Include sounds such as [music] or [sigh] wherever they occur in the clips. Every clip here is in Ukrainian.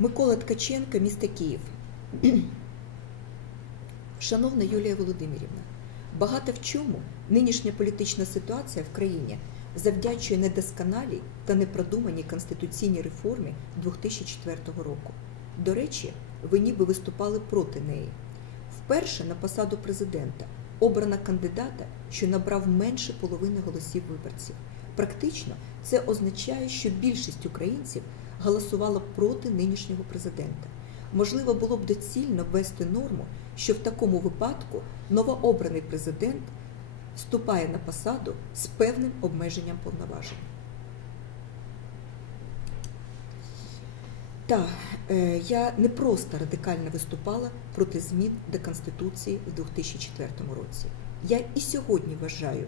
Микола Ткаченко, місто Київ. [clears throat] Шановна Юлія Володимирівна, багато в чому нинішня політична ситуація в країні завдячує недосконалій та непродуманій конституційній реформі 2004 року. До речі, ви ніби виступали проти неї. Вперше на посаду президента обрана кандидата, що набрав менше половини голосів виборців. Практично це означає, що більшість українців голосувала проти нинішнього президента. Можливо, було б доцільно ввести норму, що в такому випадку новообраний президент вступає на посаду з певним обмеженням повноважень. Так, е, я не просто радикально виступала проти змін до Конституції в 2004 році. Я і сьогодні вважаю,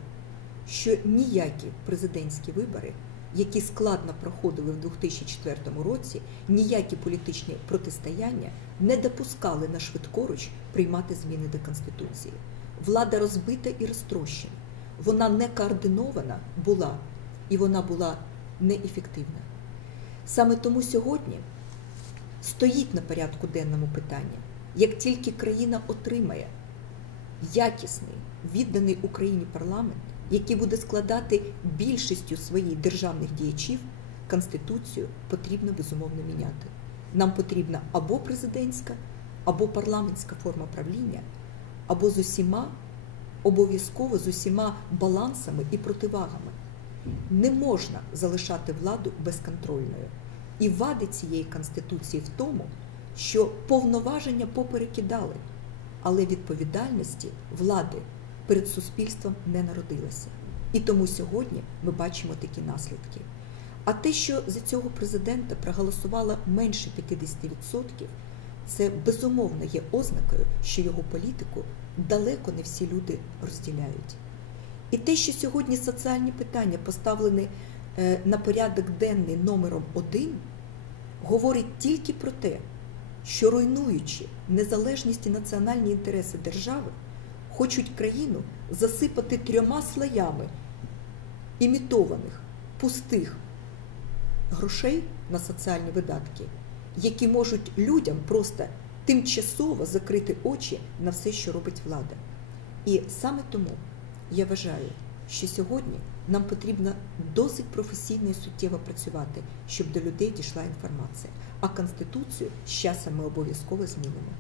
що ніякі президентські вибори, які складно проходили в 2004 році, ніякі політичні протистояння не допускали на швидкоруч приймати зміни до Конституції. Влада розбита і розтрощена. Вона не координована була і вона була неефективна. Саме тому сьогодні стоїть на порядку денному питання, як тільки країна отримає якісний, відданий Україні парламент, який буде складати більшістю своїх державних діячів, Конституцію потрібно безумовно міняти. Нам потрібна або президентська, або парламентська форма правління, або з усіма обов'язково з усіма балансами і противагами. Не можна залишати владу безконтрольною. І вади цієї конституції в тому, що повноваження поперекидали, але відповідальності влади перед суспільством не народилася. І тому сьогодні ми бачимо такі наслідки. А те, що за цього президента проголосувало менше 50%, це безумовно є ознакою, що його політику далеко не всі люди розділяють. І те, що сьогодні соціальні питання поставлені на порядок денний номером один, говорить тільки про те, що руйнуючи незалежність і національні інтереси держави, хочуть країну засипати трьома слоями імітованих пустих грошей на соціальні видатки, які можуть людям просто тимчасово закрити очі на все, що робить влада. І саме тому я вважаю, що сьогодні нам потрібно досить професійно і суттєво працювати, щоб до людей дійшла інформація. А Конституцію з часом ми обов'язково змінимо.